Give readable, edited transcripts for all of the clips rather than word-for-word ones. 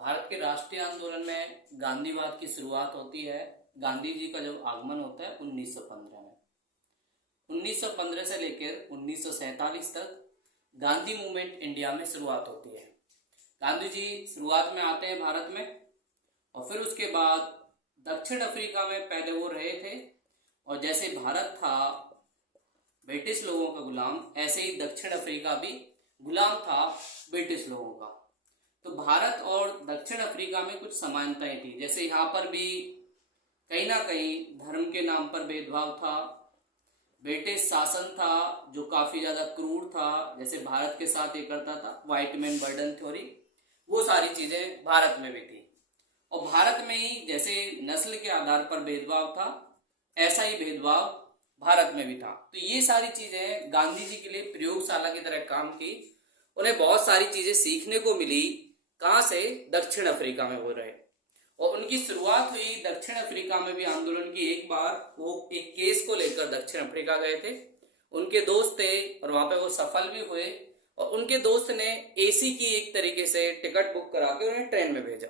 भारत के राष्ट्रीय आंदोलन में गांधीवाद की शुरुआत होती है। गांधी जी का जब आगमन होता है 1915 में। 1915 से लेकर 1947 तक गांधी मूवमेंट इंडिया में शुरुआत होती है। गांधी जी शुरुआत में आते हैं भारत में, और फिर उसके बाद दक्षिण अफ्रीका में पहले वो रहे थे। और जैसे भारत था ब्रिटिश लोगों का गुलाम, ऐसे ही दक्षिण अफ्रीका भी गुलाम था ब्रिटिश लोगों का। तो भारत और दक्षिण अफ्रीका में कुछ समानताएं थी। जैसे यहाँ पर भी कहीं ना कहीं धर्म के नाम पर भेदभाव था, ब्रिटिश शासन था जो काफी ज्यादा क्रूर था, जैसे भारत के साथ ये करता था व्हाइट मैन बर्डन थ्योरी, वो सारी चीजें भारत में भी थी। और भारत में ही जैसे नस्ल के आधार पर भेदभाव था, ऐसा ही भेदभाव भारत में भी था। तो ये सारी चीजें गांधी जी के लिए प्रयोगशाला की तरह काम की। उन्हें बहुत सारी चीजें सीखने को मिली। कहाँ से? दक्षिण अफ्रीका में हो रहे। और उनकी शुरुआत हुई दक्षिण अफ्रीका में भी आंदोलन की। एक बार वो एक केस को लेकर दक्षिण अफ्रीका गए थे, उनके दोस्त थे और वहां पे वो सफल भी हुए। और उनके दोस्त ने एसी की एक तरीके से टिकट बुक करा के उन्हें ट्रेन में भेजा,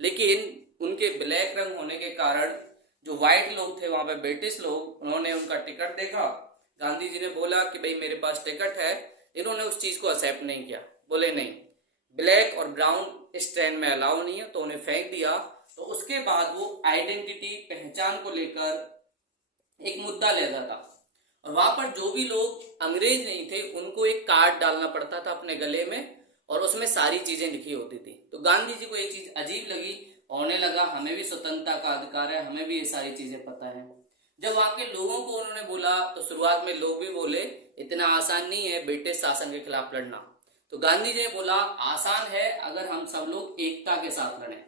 लेकिन उनके ब्लैक रंग होने के कारण जो व्हाइट लोग थे वहां पे ब्रिटिश लोग, उन्होंने उनका टिकट देखा। गांधी जी ने बोला कि भाई मेरे पास टिकट है, इन्होंने उस चीज को एक्सेप्ट नहीं किया। बोले नहीं, ब्लैक और ब्राउन इस ट्रेन में अलाउ नहीं है, तो उन्हें फेंक दिया। तो उसके बाद वो आइडेंटिटी, पहचान को लेकर एक मुद्दा लेता था। और वहां पर जो भी लोग अंग्रेज नहीं थे उनको एक कार्ड डालना पड़ता था अपने गले में, और उसमें सारी चीजें लिखी होती थी। तो गांधी जी को ये चीज अजीब लगी और उन्हें लगा हमें भी स्वतंत्रता का अधिकार है, हमें भी ये सारी चीजें पता है। जब वहां के लोगों को उन्होंने बोला तो शुरुआत में लोग भी बोले इतना आसान नहीं है ब्रिटिश शासन के खिलाफ लड़ना। तो गांधी जी ने बोला आसान है अगर हम सब लोग एकता के साथ लड़ें।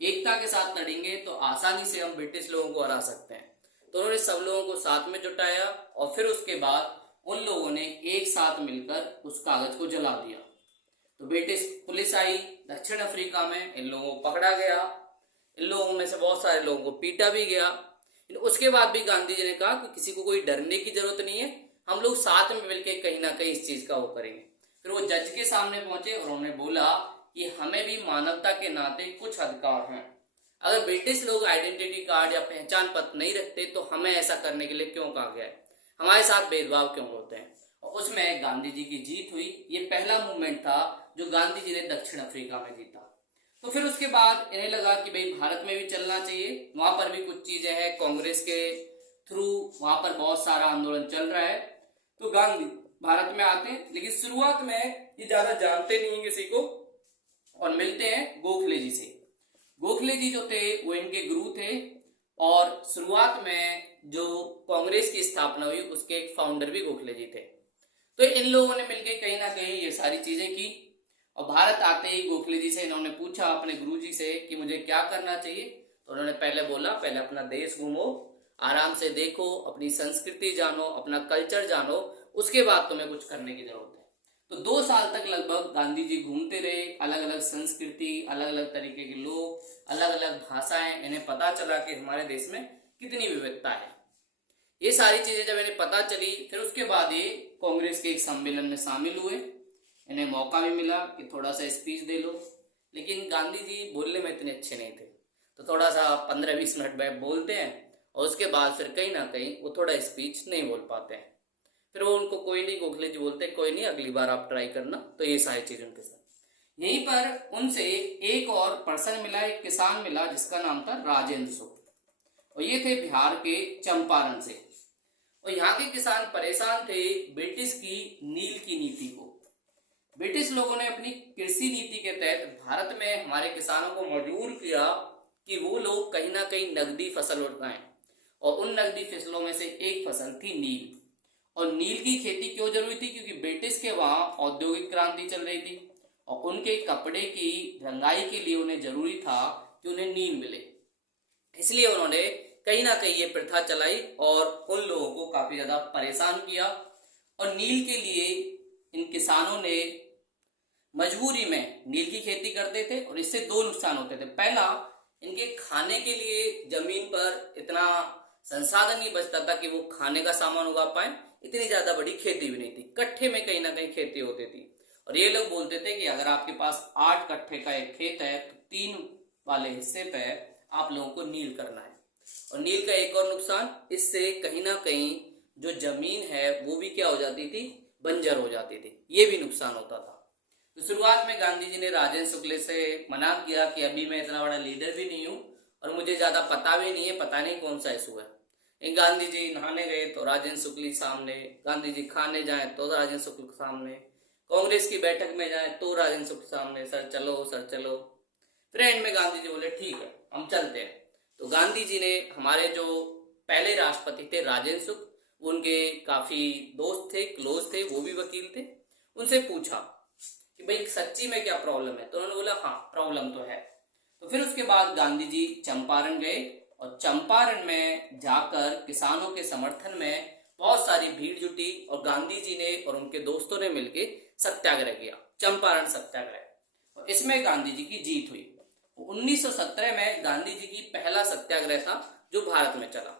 एकता के साथ लड़ेंगे तो आसानी से हम ब्रिटिश लोगों को हरा सकते हैं। तो उन्होंने सब लोगों को साथ में जुटाया और फिर उसके बाद उन लोगों ने एक साथ मिलकर उस कागज को जला दिया। तो ब्रिटिश पुलिस आई दक्षिण अफ्रीका में, इन लोगों को पकड़ा गया, इन लोगों में से बहुत सारे लोगों को पीटा भी गया। उसके बाद भी गांधी जी ने कहा कि किसी को कोई डरने की जरूरत नहीं है, हम लोग साथ में मिलकर कहीं ना कहीं इस चीज का वो करेंगे। फिर वो जज के सामने पहुंचे और उन्होंने बोला कि हमें भी मानवता के नाते कुछ अधिकार हैं। अगर ब्रिटिश लोग आइडेंटिटी कार्ड या पहचान पत्र नहीं रखते तो हमें ऐसा करने के लिए क्यों कहा गया है, हमारे साथ भेदभाव क्यों होते हैं। और उसमें गांधी जी की जीत हुई। ये पहला मूवमेंट था जो गांधी जी ने दक्षिण अफ्रीका में जीता। तो फिर उसके बाद इन्हें लगा कि भाई भारत में भी चलना चाहिए, वहां पर भी कुछ चीजें हैं, कांग्रेस के थ्रू वहां पर बहुत सारा आंदोलन चल रहा है। तो गांधी भारत में आते हैं, लेकिन शुरुआत में ये ज्यादा जानते नहीं है किसी को, और मिलते हैं गोखले जी से। गोखले जी जो थे वो इनके गुरु थे, और शुरुआत में जो कांग्रेस की स्थापना हुई उसके एक फाउंडर भी गोखले जी थे। तो इन लोगों ने मिलकर कहीं ना कहीं ये सारी चीजें की। और भारत आते ही गोखले जी से इन्होंने पूछा अपने गुरु जी से कि मुझे क्या करना चाहिए। तो उन्होंने पहले बोला पहले अपना देश घूमो, आराम से देखो, अपनी संस्कृति जानो, अपना कल्चर जानो, उसके बाद तुम्हें कुछ करने की जरूरत है। तो 2 साल तक लगभग गांधी जी घूमते रहे, अलग अलग संस्कृति, अलग अलग तरीके के लोग, अलग अलग भाषाएं, इन्हें पता चला कि हमारे देश में कितनी विविधता है। ये सारी चीजें जब इन्हें पता चली, फिर उसके बाद ये कांग्रेस के एक सम्मेलन में शामिल हुए। इन्हें मौका भी मिला कि थोड़ा सा स्पीच दे लो, लेकिन गांधी जी बोलने में इतने अच्छे नहीं थे। तो थोड़ा सा 15-20 मिनट में बोलते हैं और उसके बाद फिर कहीं ना कहीं वो थोड़ा स्पीच नहीं बोल पाते हैं। फिर वो उनको कोई नहीं, गोखले जी बोलते कोई नहीं, अगली बार आप ट्राई करना। तो ये सारी चीज उनके साथ। यहीं पर उनसे एक और पर्सन मिला, एक किसान मिला जिसका नाम था राजेंद्र शुक्ल, और ये थे बिहार के चंपारण से। और यहाँ के किसान परेशान थे ब्रिटिश की नील की नीति को। ब्रिटिश लोगों ने अपनी कृषि नीति के तहत भारत में हमारे किसानों को मजबूर किया कि वो लोग कहीं ना कहीं नकदी फसल उगाएं। और उन नकदी फसलों में से एक फसल थी नील। और नील की खेती क्यों जरूरी थी? क्योंकि ब्रिटिश के वहां औद्योगिक क्रांति चल रही थी और उनके कपड़े की रंगाई के लिए उन्हें जरूरी था कि उन्हें नील मिले। इसलिए उन्होंने कहीं ना कहीं ये प्रथा चलाई और उन लोगों को काफी ज्यादा परेशान किया। और नील के लिए इन किसानों ने मजबूरी में नील की खेती करते थे, और इससे 2 नुकसान होते थे। पहला, इनके खाने के लिए जमीन पर इतना संसाधन नहीं बचता था कि वो खाने का सामान उगा पाए, इतनी ज्यादा बड़ी खेती भी नहीं थी, कट्ठे में कहीं ना कहीं खेती होती थी। और ये लोग बोलते थे कि अगर आपके पास 8 कट्ठे का एक खेत है तो 3 वाले हिस्से पे आप लोगों को नील करना है। और नील का एक और नुकसान, इससे कहीं ना कहीं जो जमीन है वो भी क्या हो जाती थी, बंजर हो जाती थी, ये भी नुकसान होता था। तो शुरुआत में गांधी जी ने राजेंद्र शुक्ल से मना किया कि अभी मैं इतना बड़ा लीडर भी नहीं हूँ और मुझे ज्यादा पता भी नहीं है, पता नहीं कौन सा इशू है। गांधी जी नहाने गए तो राजेंद्र शुक्ल सामने, गांधी जी खाने जाए तो राजेंद्र शुक्ल सामने, कांग्रेस की बैठक में जाए तो राजेंद्र शुक्ल सामने, सर चलो सर चलो। फिर एंड में गांधी जी बोले ठीक है हम चलते हैं। तो गांधी जी ने हमारे जो पहले राष्ट्रपति थे राजेंद्र शुक्ल, उनके काफी दोस्त थे, क्लोज थे, वो भी वकील थे, उनसे पूछा कि भाई सच्ची में क्या प्रॉब्लम है। तो उन्होंने बोला हाँ प्रॉब्लम तो है। तो फिर उसके बाद गांधी जी चंपारण गए और चंपारण में जाकर किसानों के समर्थन में बहुत सारी भीड़ जुटी और गांधी जी ने और उनके दोस्तों ने मिलकर सत्याग्रह किया, चंपारण सत्याग्रह। और इसमें गांधी जी की जीत हुई। 1917 में गांधी जी की पहला सत्याग्रह था जो भारत में चला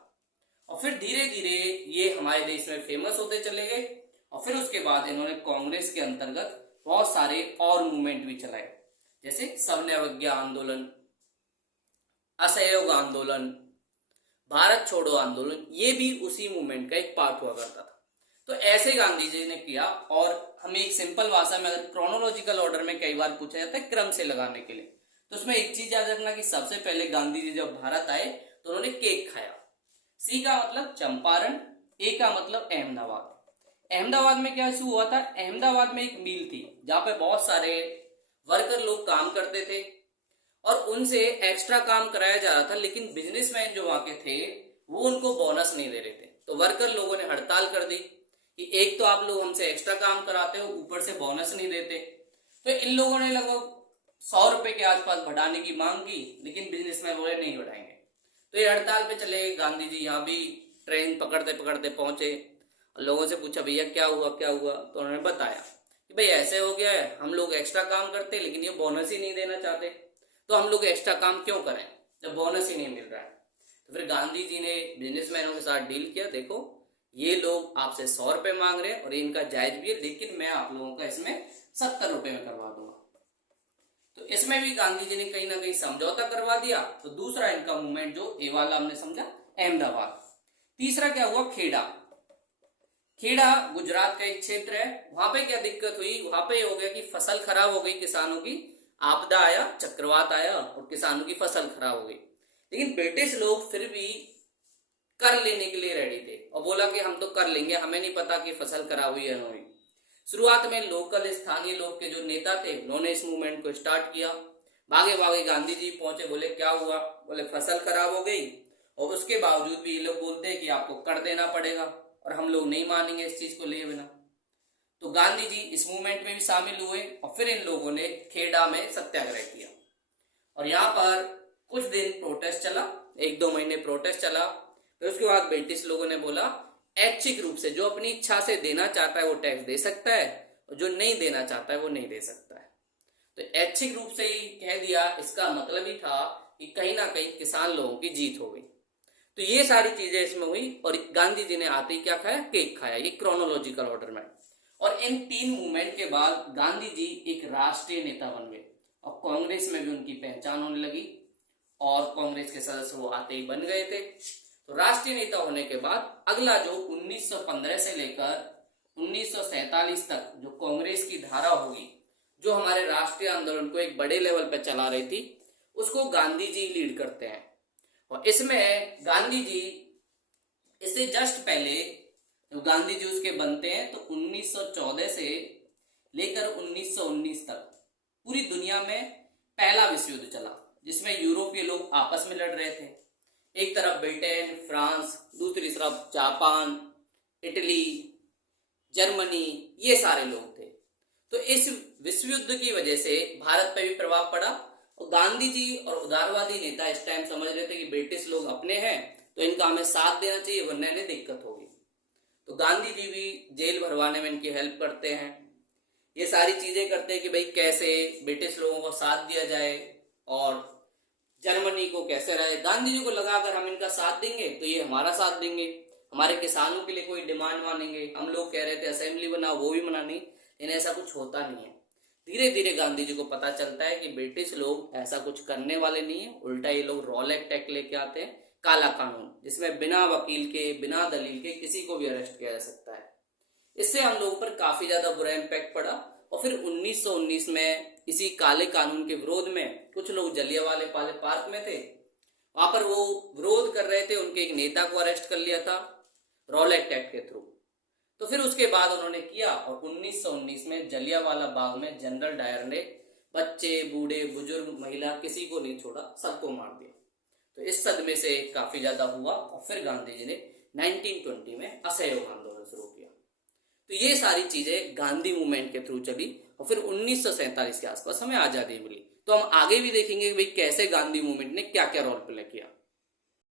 और फिर धीरे धीरे ये हमारे देश में फेमस होते चले गए। और फिर उसके बाद इन्होंने कांग्रेस के अंतर्गत बहुत सारे और मूवमेंट भी चलाए, जैसे सविनय अवज्ञा आंदोलन, असहयोग आंदोलन, भारत छोड़ो आंदोलन, ये भी उसी मूवमेंट का एक पार्ट हुआ करता था। तो ऐसे गांधी जी ने किया। और हमें एक सिंपल भाषा में अगर क्रोनोलॉजिकल ऑर्डर में कई बार पूछा जाता है क्रम से लगाने के लिए, तो उसमें एक चीज याद रखना कि सबसे पहले गांधी जी जब भारत आए तो उन्होंने केक खाया। सी का मतलब चंपारण, ए का मतलब अहमदाबाद। अहमदाबाद में क्या हुआ था, अहमदाबाद में एक मिल थी जहां पे बहुत सारे वर्कर लोग काम करते थे और उनसे एक्स्ट्रा काम कराया जा रहा था, लेकिन बिजनेसमैन जो वहां के थे वो उनको बोनस नहीं दे रहे थे। तो वर्कर लोगों ने हड़ताल कर दी कि एक तो आप लोग हमसे एक्स्ट्रा काम कराते हो, ऊपर से बोनस नहीं देते। तो इन लोगों ने लगभग 100 रुपए के आसपास बढ़ाने की मांग की, लेकिन बिजनेसमैन बोले नहीं बढ़ाएंगे। तो ये हड़ताल पे चले गए। गांधी जी यहाँ भी ट्रेन पकड़ते पकड़ते पहुंचे और लोगों से पूछा भैया क्या हुआ क्या हुआ। तो उन्होंने बताया कि भाई ऐसे हो गया है, हम लोग एक्स्ट्रा काम करते लेकिन ये बोनस ही नहीं देना चाहते, तो हम लोग एक्स्ट्रा काम क्यों करें जब बोनस ही नहीं मिल रहा है। तो फिर गांधी जी ने बिजनेसमैनों के साथ डील किया, देखो ये लोग आपसे 100 रुपए मांग रहे हैं और इनका जायज भी है, लेकिन मैं आप लोगों का इसमें 70 रुपए में करवा दूंगा। तो इसमें भी गांधी जी ने कहीं ना कहीं समझौता करवा दिया। तो दूसरा इनका मूवमेंट जो ए वाला हमने समझा अहमदाबाद। तीसरा क्या हुआ, खेड़ा। खेड़ा गुजरात का एक क्षेत्र है। वहां पे क्या दिक्कत हुई, वहां पे हो गया कि फसल खराब हो गई किसानों की, आपदा आया, चक्रवात आया और किसानों की फसल खराब हो गई। लेकिन ब्रिटिश लोग फिर भी कर लेने के लिए रेडी थे और बोला कि हम तो कर लेंगे, हमें नहीं पता कि फसल खराब हुई है नहीं। शुरुआत में लोकल स्थानीय लोग के जो नेता थे उन्होंने इस मूवमेंट को स्टार्ट किया। भागे भागे गांधी जी पहुंचे, बोले क्या हुआ, बोले फसल खराब हो गई और उसके बावजूद भी ये लोग बोलते हैं कि आपको कर देना पड़ेगा और हम लोग नहीं मानेंगे इस चीज को लिए बिना। तो गांधी जी इस मूवमेंट में भी शामिल हुए और फिर इन लोगों ने खेड़ा में सत्याग्रह किया और यहाँ पर कुछ दिन प्रोटेस्ट चला, 1-2 महीने प्रोटेस्ट चला। फिर उसके बाद ब्रिटिश लोगों ने बोला ऐच्छिक रूप से जो अपनी इच्छा से देना चाहता है वो टैक्स दे सकता है और जो नहीं देना चाहता है वो नहीं दे सकता है। तो ऐच्छिक रूप से ही कह दिया, इसका मतलब ही था कि कहीं ना कहीं किसान लोगों की जीत हो गई। तो ये सारी चीजें इसमें हुई और गांधी जी ने आते ही क्या खाया, केक खाया, ये क्रोनोलॉजिकल ऑर्डर में। और इन 3 मूवमेंट के बाद गांधी जी एक राष्ट्रीय नेता बन गए और कांग्रेस में भी उनकी पहचान होने लगी और कांग्रेस के सदस्य वो आते ही बन गए थे। तो राष्ट्रीय नेता होने के बाद अगला जो 1915 से लेकर 1947 तक जो कांग्रेस की धारा होगी, जो हमारे राष्ट्रीय आंदोलन को एक बड़े लेवल पर चला रही थी, उसको गांधी जी लीड करते हैं। और इसमें गांधी जी इससे जस्ट पहले जब गांधी जी उसके बनते हैं तो 1914 से लेकर 1919 तक पूरी दुनिया में पहला विश्व युद्ध चला, जिसमें यूरोपीय लोग आपस में लड़ रहे थे। एक तरफ ब्रिटेन, फ्रांस, दूसरी तरफ जापान, इटली, जर्मनी, ये सारे लोग थे। तो इस विश्व युद्ध की वजह से भारत पर भी प्रभाव पड़ा और गांधी जी और उदारवादी नेता इस टाइम समझ रहे थे कि ब्रिटिश लोग अपने हैं तो इनका हमें साथ देना चाहिए वरना इन्हें दिक्कत होगी। तो गांधी जी भी जेल भरवाने में इनकी हेल्प करते हैं, ये सारी चीजें करते हैं कि भाई कैसे ब्रिटिश लोगों को साथ दिया जाए और जर्मनी को कैसे रहे। गांधी जी को लगा अगर हम इनका साथ देंगे तो ये हमारा साथ देंगे, हमारे किसानों के लिए कोई डिमांड मानेंगे। हम लोग कह रहे थे असेंबली बनाओ, वो भी बना नहीं, लेकिन ऐसा कुछ होता नहीं है। धीरे धीरे गांधी जी को पता चलता है कि ब्रिटिश लोग ऐसा कुछ करने वाले नहीं है, उल्टा ये लोग रॉलेट एक्ट लेके आते हैं, काला कानून, जिसमें बिना वकील के बिना दलील के किसी को भी अरेस्ट किया जा सकता है। इससे हम लोगों पर काफी ज्यादा बुरा इम्पैक्ट पड़ा। और फिर 1919 में इसी काले कानून के विरोध में कुछ लोग जलियांवाले पार्क में थे, वहां पर वो विरोध कर रहे थे, उनके एक नेता को अरेस्ट कर लिया था रॉलेट एक्ट के थ्रू। तो फिर उसके बाद उन्होंने किया और 1919 में जलियांवाला बाग में जनरल डायर ने बच्चे, बूढ़े, बुजुर्ग, महिला किसी को नहीं छोड़ा, सबको मार दिया। तो इस सदमे से काफी ज्यादा हुआ और फिर गांधी जी ने 1920 में असहयोग आंदोलन शुरू किया। तो ये सारी चीजें गांधी मूवमेंट के थ्रू चली और फिर 1947 के आसपास हमें आजादी मिली। तो हम आगे भी देखेंगे कि भाई कैसे गांधी मूवमेंट ने क्या क्या रोल प्ले किया।